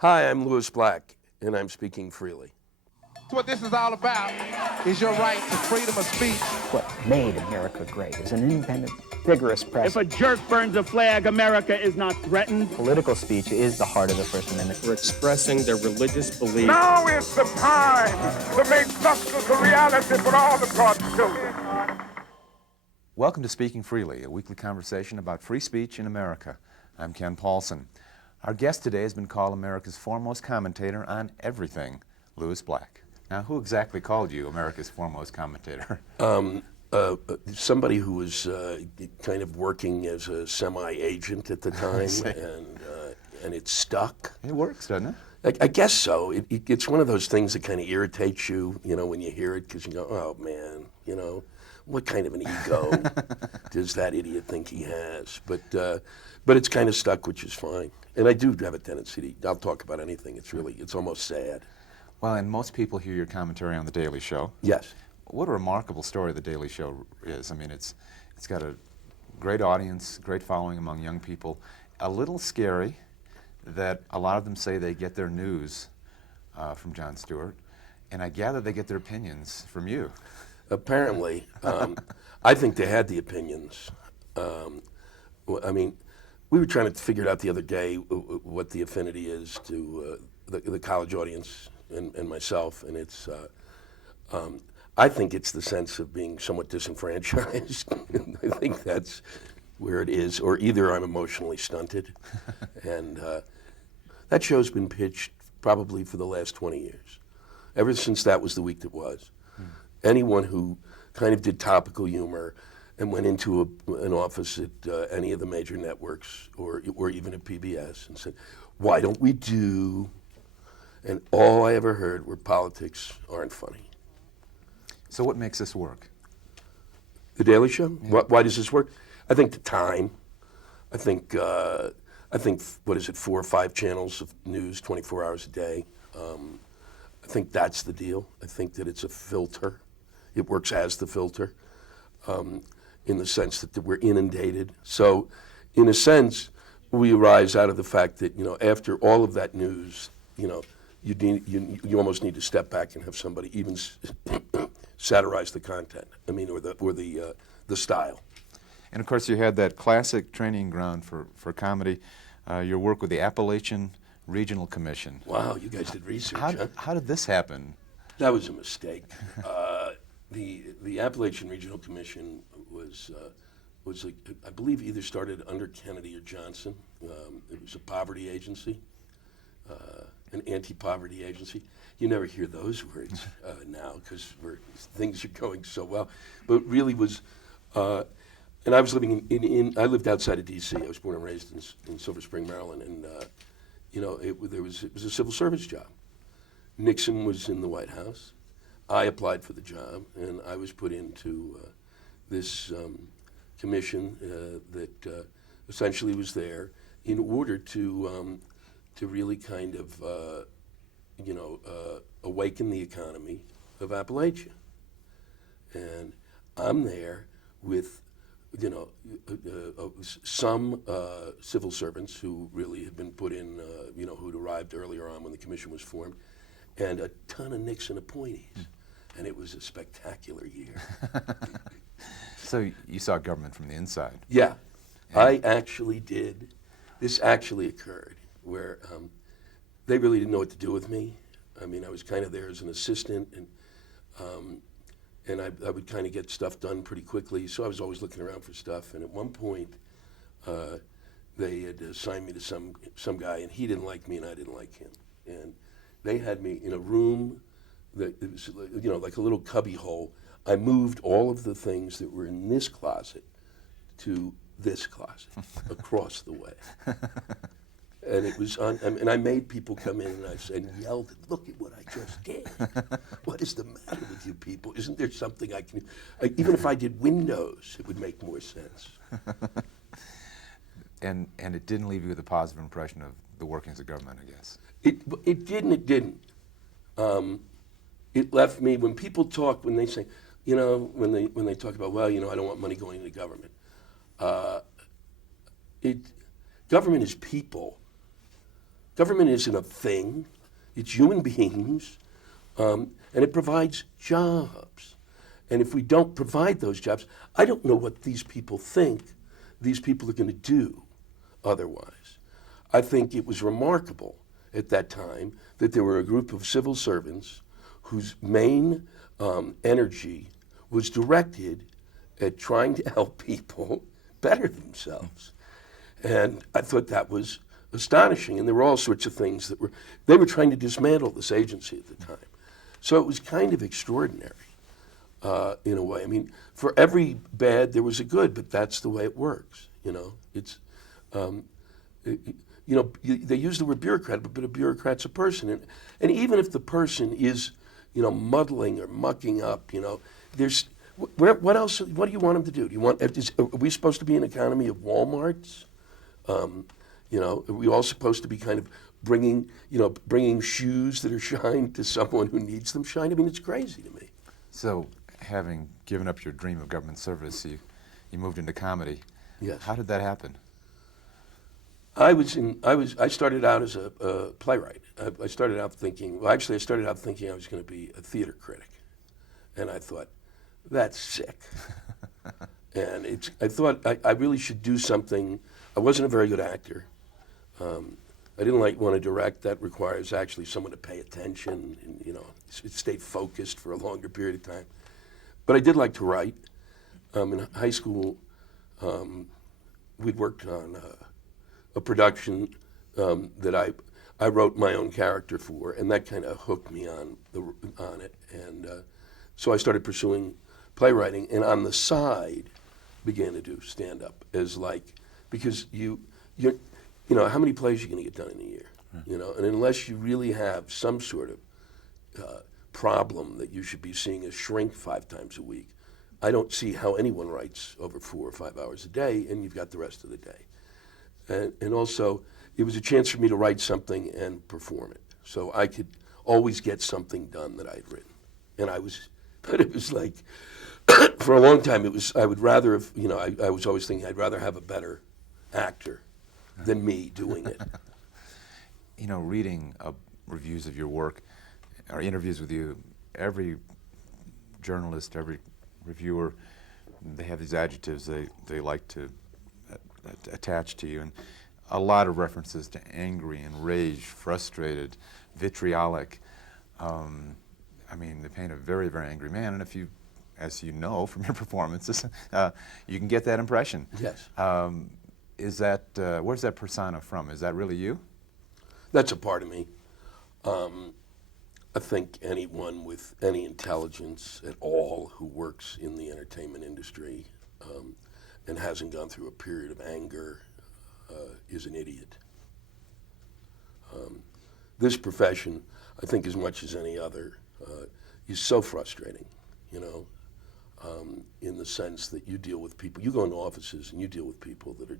Hi, I'm Louis Black, and I'm speaking freely. What this is all about is your right to freedom of speech. What made America great is an independent, vigorous press. If a jerk burns a flag, America is not threatened. Political speech is the heart of the First Amendment. For expressing their religious beliefs. Now is the time to make justice a reality for all of God's children. Welcome to Speaking Freely, a weekly conversation about free speech in America. I'm Ken Paulson. Our guest today has been called America's foremost commentator on everything, Louis Black. Now, who exactly called you America's foremost commentator? Somebody who was kind of working as a semi-agent at the time, and it stuck. It works, doesn't it? I guess so. It's one of those things that kind of irritates you, when you hear it, because you go, oh man, what kind of an ego does that idiot think he has? But it's kind of stuck, which is fine. And I do have a tendency I'll talk about anything. It's almost sad. Well, and most people hear your commentary on The Daily Show. Yes. What a remarkable story The Daily Show is. I mean, it's got a great audience, great following among young people. A little scary that a lot of them say they get their news from Jon Stewart, and I gather they get their opinions from you. Apparently. I think they had the opinions. I mean, we were trying to figure it out the other day what the affinity is to the college audience and myself, and it's I think it's the sense of being somewhat disenfranchised. I think that's where it is, or either I'm emotionally stunted, and that show's been pitched probably for the last 20 years, ever since that was the week that was. Anyone who kind of did topical humor and went into an office at any of the major networks or even at PBS and said, why don't we do, and all I ever heard were politics aren't funny. So what makes this work? The Daily Show? Yeah. Why does this work? I think the time. I think, what is it, 4 or 5 channels of news 24 hours a day. I think that's the deal. I think that it's a filter. It works as the filter in the sense that we're inundated. So in a sense, we arise out of the fact that, after all of that news, you almost need to step back and have somebody even satirize the content. I mean, or the style. And of course, you had that classic training ground for comedy, your work with the Appalachian Regional Commission. Wow, you guys did research, How did this happen? That was a mistake. The Appalachian Regional Commission was like, I believe, either started under Kennedy or Johnson. It was a poverty agency, an anti-poverty agency. You never hear those words now because things are going so well. But it really was, and I was living I lived outside of D.C. I was born and raised in Silver Spring, Maryland, and it was a civil service job. Nixon was in the White House. I applied for the job, and I was put into this commission that essentially was there in order to really kind of awaken the economy of Appalachia. And I'm there with some civil servants who really had been put in, who'd arrived earlier on when the commission was formed, and a ton of Nixon appointees. And it was a spectacular year. So you saw government from the inside. Yeah, I actually did. This actually occurred where they really didn't know what to do with me. I mean, I was kind of there as an assistant, and I would kind of get stuff done pretty quickly, so I was always looking around for stuff. And at one point, they had assigned me to some guy, and he didn't like me, and I didn't like him. And they had me in a room that it was, like a little cubby hole. I moved all of the things that were in this closet to this closet across the way. And it was and I made people come in and yelled, look at what I just did. What is the matter with you people? Isn't there something I can, even if I did windows, it would make more sense. And it didn't leave you with a positive impression of the workings of government, I guess. It didn't. It left me, when people talk, when they say, when they talk about, well, I don't want money going into government. Government is people. Government isn't a thing. It's human beings, and it provides jobs. And if we don't provide those jobs, I don't know what these people think these people are going to do otherwise. I think it was remarkable at that time that there were a group of civil servants whose main energy was directed at trying to help people better themselves. And I thought that was astonishing. And there were all sorts of things that they were trying to dismantle this agency at the time. So it was kind of extraordinary in a way. I mean, for every bad, there was a good, but that's the way it works, you know. It's, they use the word bureaucrat, but a bureaucrat's a person. And even if the person is, muddling or mucking up, there's, what else, what do you want them to do? Do you want, are we supposed to be an economy of Walmarts? Are we all supposed to be kind of bringing shoes that are shined to someone who needs them shined? I mean, it's crazy to me. So, having given up your dream of government service, you moved into comedy. Yes. How did that happen? I started out as a playwright. I started out thinking I was going to be a theater critic. And I thought, that's sick. And I thought I really should do something. I wasn't a very good actor. I didn't want to direct. That requires actually someone to pay attention and, stay focused for a longer period of time. But I did like to write. In high school, we'd worked on a production that I wrote my own character for, and that kind of hooked me on it. And so I started pursuing playwriting, and on the side began to do stand-up because how many plays are you going to get done in a year? And unless you really have some sort of problem that you should be seeing a shrink 5 times a week, I don't see how anyone writes over 4 or 5 hours a day, and you've got the rest of the day. And also, it was a chance for me to write something and perform it, so I could always get something done that I had written. But it was like, for a long time, I would rather have, I was always thinking I'd rather have a better actor than me doing it. Reading reviews of your work, or interviews with you, every journalist, every reviewer, they have these adjectives they like to attach to you, and a lot of references to angry, enraged, frustrated, vitriolic. They paint a very, very angry man, and if you, as you know from your performances, you can get that impression. Yes. Where's that persona from? Is that really you? That's a part of me. I think anyone with any intelligence at all who works in the entertainment industry and hasn't gone through a period of anger is an idiot. This profession, I think as much as any other, is so frustrating, in the sense that you deal with people, you go into offices and you deal with people that are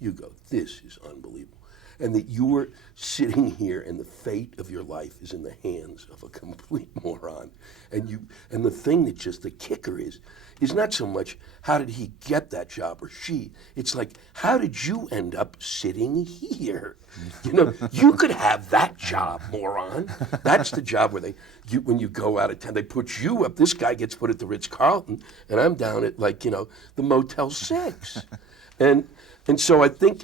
you go, this is unbelievable. And that you're sitting here and the fate of your life is in the hands of a complete moron. And the thing that just the kicker is not so much how did he get that job or she, it's like, how did you end up sitting here? You could have that job, moron. That's the job where when you go out of town, they put you up. This guy gets put at the Ritz-Carlton, and I'm down at the Motel 6. And so I think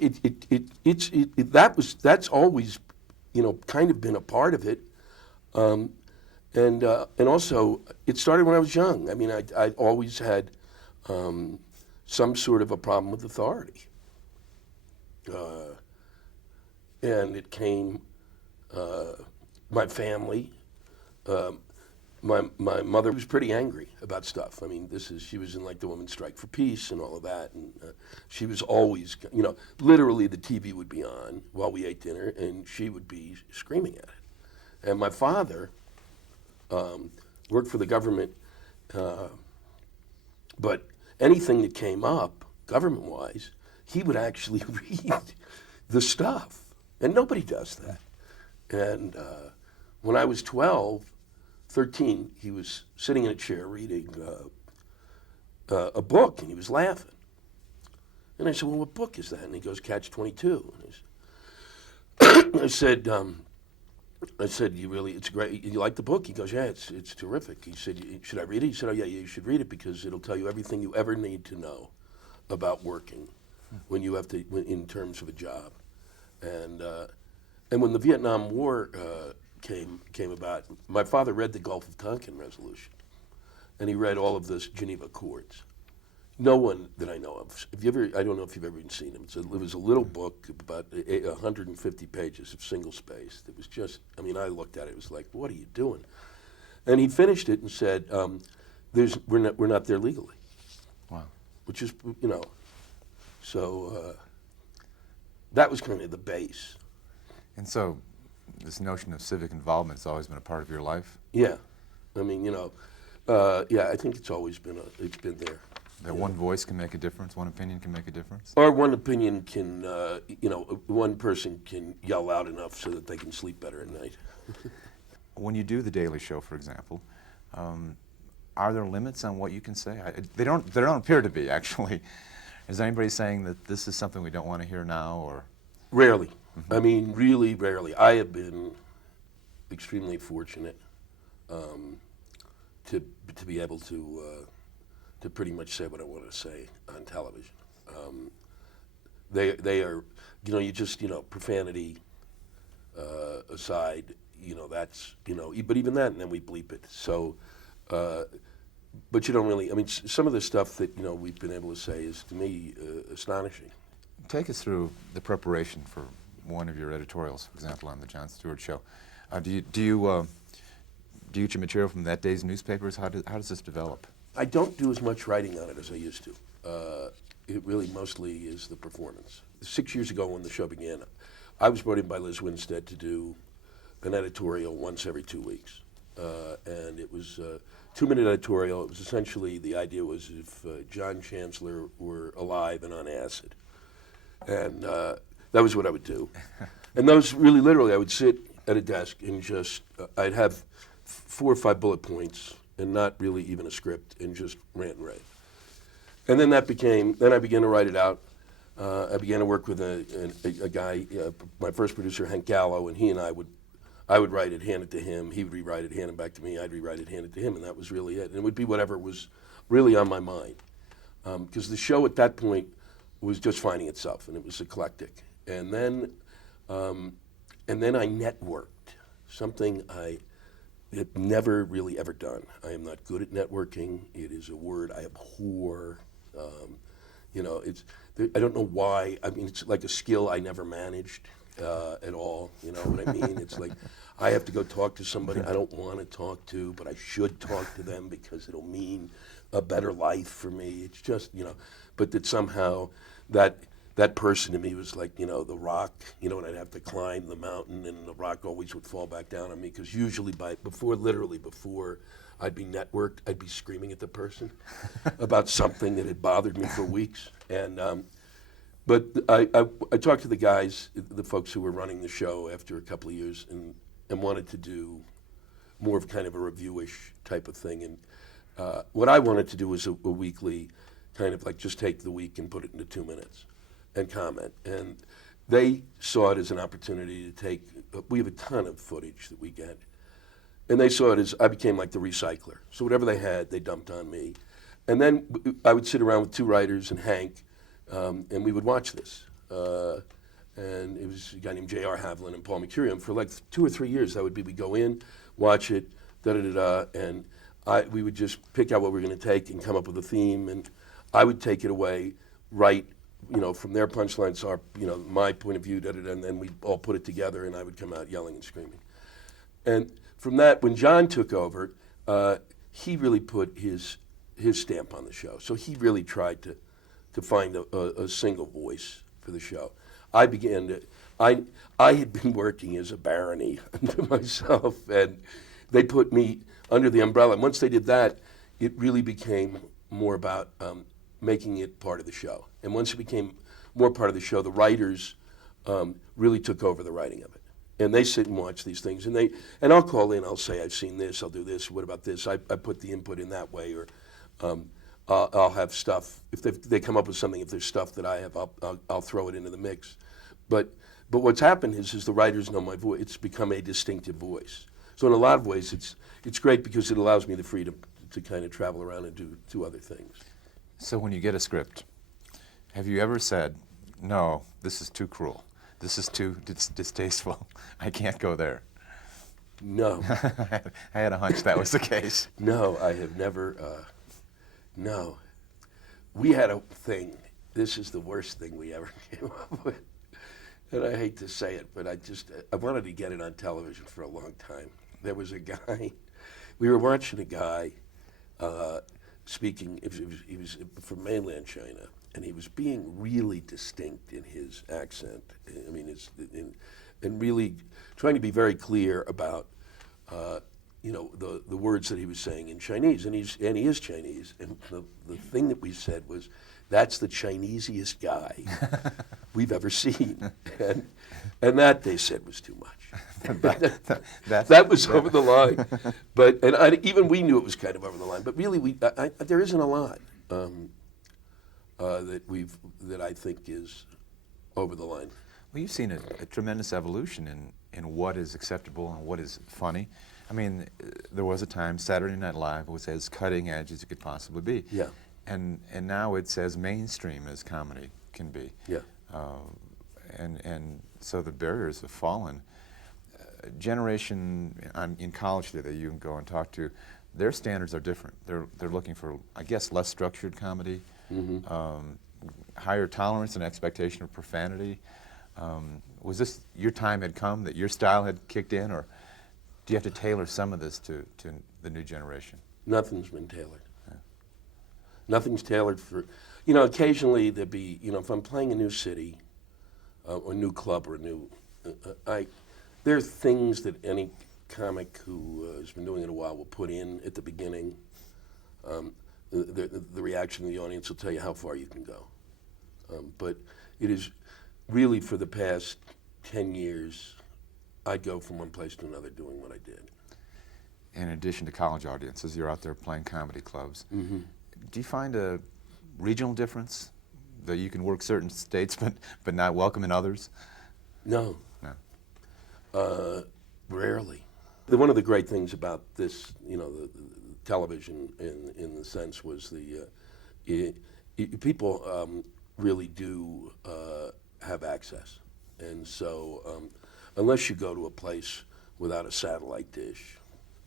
that's always, kind of been a part of it, and also it started when I was young. I mean, I always had some sort of a problem with authority, and it came my family. My mother was pretty angry about stuff. I mean, she was in the Women's Strike for Peace and all of that, and she was always, literally the TV would be on while we ate dinner, and she would be screaming at it. And my father worked for the government, but anything that came up, government-wise, he would actually read the stuff, and nobody does that. And when I was 13, he was sitting in a chair reading a book, and he was laughing. And I said, well, what book is that? And he goes, Catch-22. And I said, it's great. You like the book? He goes, yeah, it's terrific. He said, should I read it? He said, oh yeah, you should read it because it'll tell you everything you ever need to know about working when you have to, in terms of a job. And when the Vietnam War came about, my father read the Gulf of Tonkin Resolution, and he read all of the Geneva Accords. No one that I know of. I don't know if you've ever even seen him. It was a little book about 150 pages of single-spaced. It was just, I mean, I looked at it. It was like, what are you doing? And he finished it and said, we're not there legally. Wow. Which is, you know, so that was kind of the base. And so this notion of civic involvement has always been a part of your life? Yeah. I mean, you know, yeah, I think it's always been, it's been there. That one voice can make a difference, one opinion can make a difference? Or one opinion can, you know, one person can yell loud enough so that they can sleep better at night. When you do The Daily Show, for example, are there limits on what you can say? They don't appear to be, actually. Is anybody saying that this is something we don't want to hear now, or? Rarely. I mean, really rarely. I have been extremely fortunate to be able to pretty much say what I want to say on television. They are, you know, profanity aside, you know, that's, you know, but even that, and then we bleep it. So, but you don't really, I mean, some of the stuff that, you know, we've been able to say is, to me, astonishing. Take us through the preparation for one of your editorials, for example, on the Jon Stewart Show. Do you get your material from that day's newspapers? How does this develop? I don't do as much writing on it as I used to. It really mostly is the performance. 6 years ago when the show began, I was brought in by Liz Winstead to do an editorial once every 2 weeks. And it was a 2-minute editorial. It was essentially, the idea was if John Chancellor were alive and on acid. And that was what I would do. And those really literally, I would sit at a desk and just, I'd have 4 or 5 bullet points and not really even a script, and just rant and rave. And then then I began to write it out. I began to work with a guy, my first producer, Hank Gallo, and he and I would write it, hand it to him, he would rewrite it, hand it back to me, I'd rewrite it, hand it to him, and that was really it. And it would be whatever was really on my mind. Because the show at that point was just finding itself, and it was eclectic. And then I networked, something I have never really ever done. I am not good at networking. It is a word I abhor. You know, I don't know why. I mean, it's like a skill I never managed at all. You know what I mean? It's like I have to go talk to somebody I don't want to talk to, but I should talk to them because it'll mean a better life for me. It's just, you know, but that somehow that person to me was like, you know, the rock, you know, and I'd have to climb the mountain and the rock always would fall back down on me because usually before I'd be networked, I'd be screaming at the person about something that had bothered me for weeks. And but I talked to the guys, the folks who were running the show after a couple of years and wanted to do more of kind of a review-ish type of thing. And what I wanted to do was a weekly kind of like just take the week and put it into 2 minutes and comment. And they saw it as an opportunity to take, we have a ton of footage that we get, and they saw it as I became like the recycler. So whatever they had, they dumped on me. And then I would sit around with 2 writers and Hank, and we would watch this. And it was a guy named J.R. Havlin and Paul Mercurio. And for like 2 or 3 years, we'd go in, watch it, and we would just pick out what we were going to take and come up with a theme, and I would take it away, write, you know, from their punchlines, my point of view, and then we'd all put it together, and I would come out yelling and screaming. And from that, when John took over, he really put his stamp on the show. So he really tried to find a single voice for the show. I had been working as a barony unto myself, and they put me under the umbrella. And once they did that, it really became more about making it part of the show. And once it became more part of the show, the writers really took over the writing of it. And they sit and watch these things, and I'll call in, I'll say, I've seen this, I'll do this, what about this? I put the input in that way, or I'll have stuff, if they come up with something, if there's stuff that I have, I'll throw it into the mix. But But what's happened is the writers know my voice. It's become a distinctive voice. So in a lot of ways, it's great because it allows me the freedom to kind of travel around and do other things. So when you get a script, have you ever said, no, this is too cruel, this is too distasteful, I can't go there? No. I had a hunch that was the case. No, I have never, no. We had a thing, this is the worst thing we ever came up with. And I hate to say it, but I wanted to get it on television for a long time. There was a guy, we were watching a guy speaking, he was from mainland China, and he was being really distinct in his accent. I mean, and really trying to be very clear about, you know, the words that he was saying in Chinese, and he is Chinese. And the thing that we said was, that's the Chinesiest guy we've ever seen, and that they said was too much. That was over the line, but even we knew it was kind of over the line. But really, there isn't a lot that I think is over the line. Well, you've seen a tremendous evolution in what is acceptable and what is funny. I mean, there was a time Saturday Night Live was as cutting edge as it could possibly be. Yeah. And now it's as mainstream as comedy can be. Yeah. And so the barriers have fallen. Generation in college today that you can go and talk to, their standards are different. They're looking for, I guess, less structured comedy, higher tolerance and expectation of profanity. Was this your time had come, that your style had kicked in, or do you have to tailor some of this to the new generation? Nothing's been tailored. Nothing's tailored for, you know, occasionally there'd be, you know, if I'm playing a new city, or a new club or a new, there are things that any comic who has been doing it a while will put in at the beginning. The reaction of the audience will tell you how far you can go. But it is really, for the past 10 years, I'd go from one place to another doing what I did. In addition to college audiences, you're out there playing comedy clubs. Do you find a regional difference, that you can work certain states but not welcome in others? No. No. Rarely. One of the great things about this, you know, the television in the sense was people really do have access. And so unless you go to a place without a satellite dish,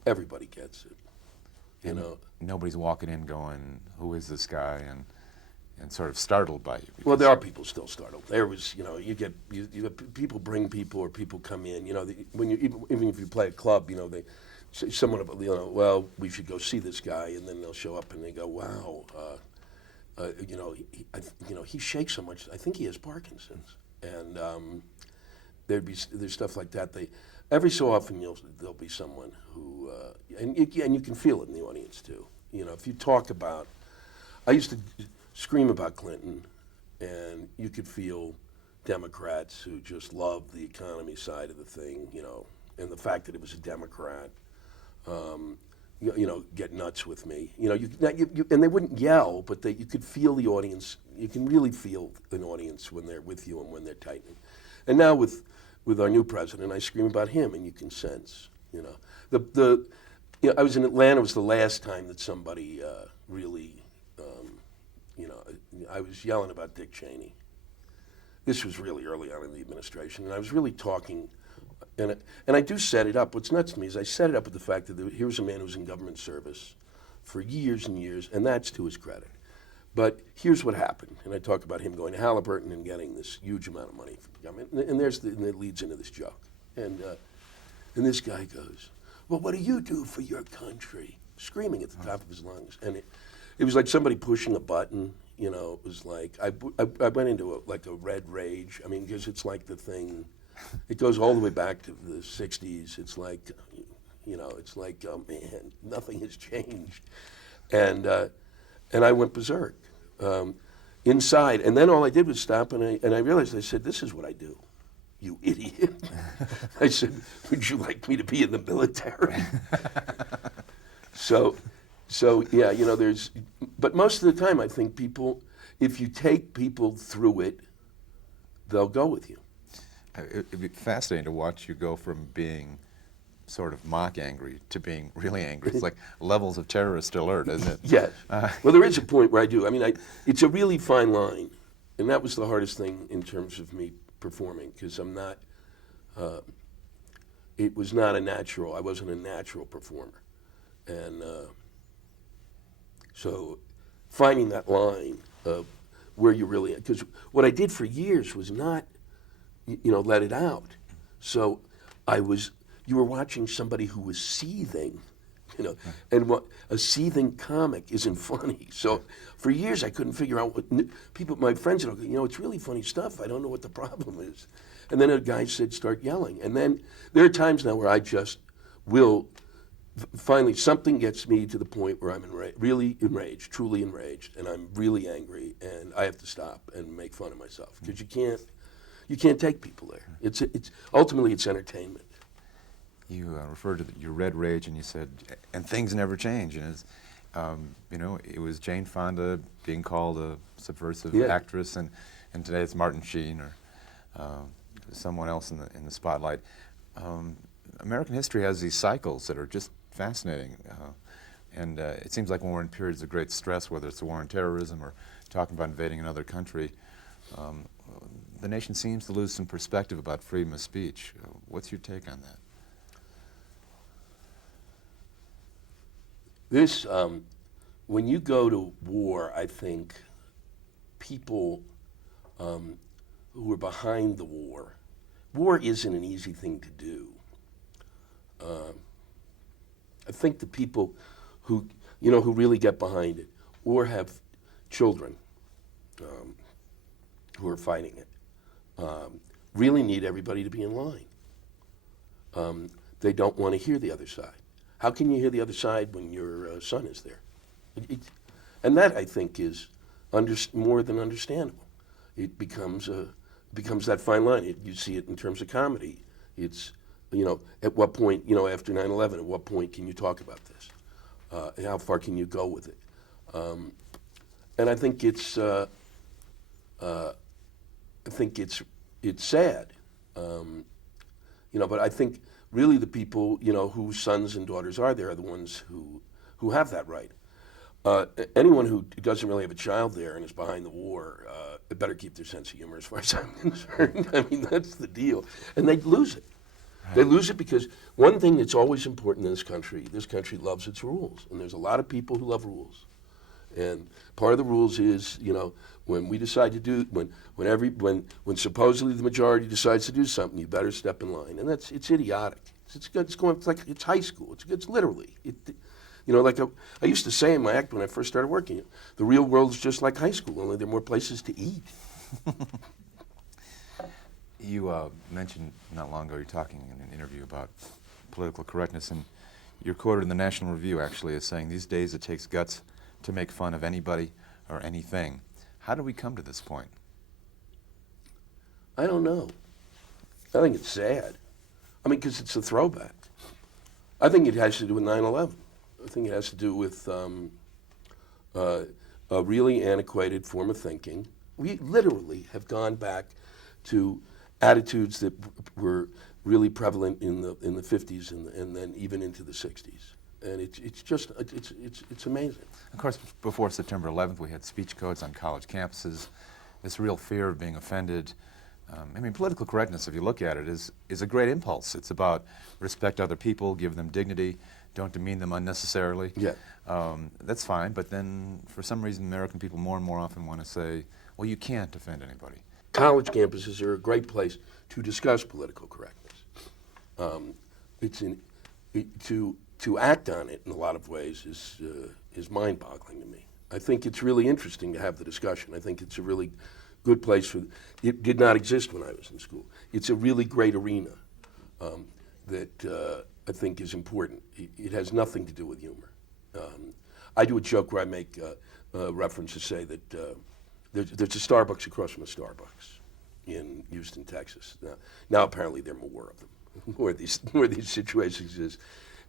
everybody gets it. You know, nobody's walking in going, who is this guy, and sort of startled by you. Well, there are people still startled. There was, you know, you people bring people, or people come in. You know, when you even if you play a club, you know, they say someone, you know, well, we should go see this guy, and then they'll show up and they go, wow, you know, he shakes so much. I think he has Parkinson's, and there's stuff like that. Every so often there'll be someone who, and you can feel it in the audience too. You know, if you talk about, I used to scream about Clinton, and you could feel Democrats who just loved the economy side of the thing, you know, and the fact that it was a Democrat, you know, get nuts with me. You know, and they wouldn't yell, but you could feel the audience. You can really feel an audience when they're with you and when they're tightening. And now with our new president, I scream about him, and you can sense, you know, you know, I was in Atlanta. It was the last time that somebody really, you know, I was yelling about Dick Cheney. This was really early on in the administration, and I was really talking, and I do set it up. What's nuts to me is I set it up with the fact that here was a man who was in government service for years and years, and that's to his credit. But here's what happened, and I talk about him going to Halliburton and getting this huge amount of money from the government, and it leads into this joke. And this guy goes, well, what do you do for your country? Screaming at the top of his lungs. And it was like somebody pushing a button, you know. It was like, I went into like a red rage. I mean, because it's like the thing, it goes all the way back to the 60s. It's like, you know, it's like, oh man, nothing has changed. And I went berserk inside. And then all I did was stop, and I realized, I said, this is what I do, you idiot. I said, would you like me to be in the military? So yeah, you know, but most of the time I think people, if you take people through it, they'll go with you. It'd be fascinating to watch you go from being sort of mock angry to being really angry. It's like levels of terrorist alert, isn't it? Yes. Well, there is a point where I do. I mean, it's a really fine line, and that was the hardest thing in terms of me performing, because I'm not. It was not a natural. I wasn't a natural performer, and so finding that line of where you really, because what I did for years was not, let it out. So you were watching somebody who was seething, and what a seething comic isn't funny. So for years I couldn't figure out what my friends would go, it's really funny stuff. I don't know what the problem is. And then a guy said, start yelling. And then there are times now where I just will, finally something gets me to the point where I'm really enraged, truly enraged, and I'm really angry, and I have to stop and make fun of myself, because you can't take people there. It's ultimately it's entertainment. You referred to your red rage, and you said, and things never change. And it's, it was Jane Fonda being called a subversive actress, and today it's Martin Sheen or someone else in the spotlight. American history has these cycles that are just fascinating, and it seems like when we're in periods of great stress, whether it's the war on terrorism or talking about invading another country, the nation seems to lose some perspective about freedom of speech. What's your take on that? This, when you go to war, I think people who are behind the war isn't an easy thing to do. I think the people who really get behind it, or have children who are fighting it, really need everybody to be in line. They don't want to hear the other side. How can you hear the other side when your son is there? And that, I think, is more than understandable. It becomes that fine line. You see it in terms of comedy. It's, at what point, after 9/11, at what point can you talk about this? And how far can you go with it? And I think it's sad, but I think really the people, whose sons and daughters are there are the ones who have that right. Anyone who doesn't really have a child there and is behind the war, they better keep their sense of humor, as far as I'm concerned. I mean, that's the deal. And they lose it. Right. They lose it because one thing that's always important in this country loves its rules. And there's a lot of people who love rules. And part of the rules is, when we decide to do, when supposedly the majority decides to do something, you better step in line. And it's idiotic. It's like it's high school. It's literally. Like I used to say in my act when I first started working, the real world is just like high school, only there are more places to eat. You mentioned not long ago, you're talking in an interview about political correctness, and you're quoted in the National Review actually as saying, these days it takes guts to make fun of anybody or anything. How do we come to this point? I don't know. I think it's sad. I mean, because it's a throwback. I think it has to do with 9/11. I think it has to do with a really antiquated form of thinking. We literally have gone back to attitudes that were really prevalent in the 50s and then even into the 60s. And it's amazing. Of course, before September 11th, we had speech codes on college campuses, this real fear of being offended. Political correctness, if you look at it, is a great impulse. It's about respect other people, give them dignity, don't demean them unnecessarily. Yeah. That's fine, but then for some reason American people more and more often want to say, well, you can't offend anybody. College campuses are a great place to discuss political correctness. To act on it in a lot of ways is mind-boggling to me. I think it's really interesting to have the discussion. I think it's a really good place for. It did not exist when I was in school. It's a really great arena that I think is important. It has nothing to do with humor. I do a joke where I make reference to say that there's a Starbucks across from a Starbucks in Houston, Texas. Now apparently there are more of them, where these situations exist.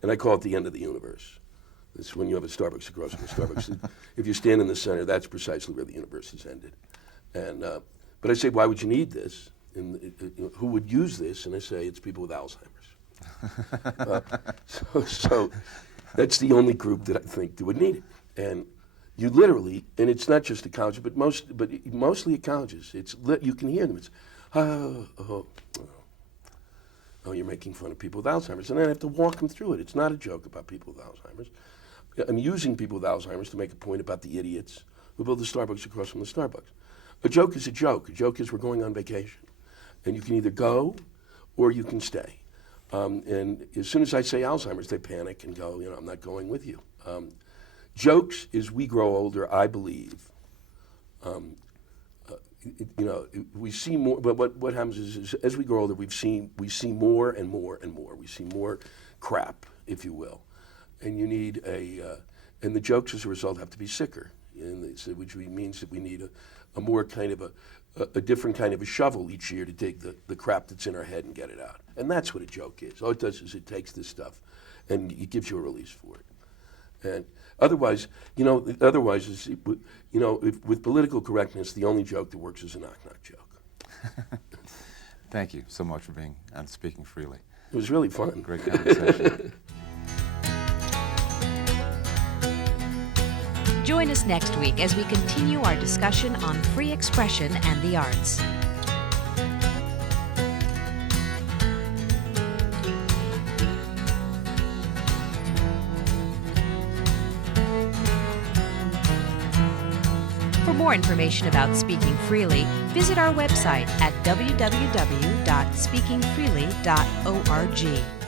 And I call it the end of the universe. It's when you have a Starbucks across from a Starbucks. If you stand in the center, that's precisely where the universe has ended. And but I say, why would you need this? who would use this, and I say it's people with Alzheimer's. So that's the only group that I think that would need it. And you literally, and it's not just at colleges, but mostly at colleges. You can hear them. It's oh, you're making fun of people with Alzheimer's, and then I have to walk them through it. It's not a joke about people with Alzheimer's. I'm using people with Alzheimer's to make a point about the idiots who build the Starbucks across from the Starbucks. A joke is a joke. A joke is we're going on vacation, and you can either go or you can stay. And as soon as I say Alzheimer's, they panic and go, I'm not going with you. Jokes, as we grow older, I believe, we see more. But what happens is as we grow older, we see more and more and more. We see more crap, if you will, and you need and the jokes as a result have to be sicker, which means that we need a more kind of a different kind of a shovel each year to dig the crap that's in our head and get it out. And that's what a joke is. All it does is it takes this stuff and it gives you a release for it. And otherwise, with political correctness, the only joke that works is a knock-knock joke. Thank you so much for being on Speaking Freely. It was really fun. Great conversation. Join us next week as we continue our discussion on free expression and the arts. For more information about Speaking Freely, visit our website at www.speakingfreely.org.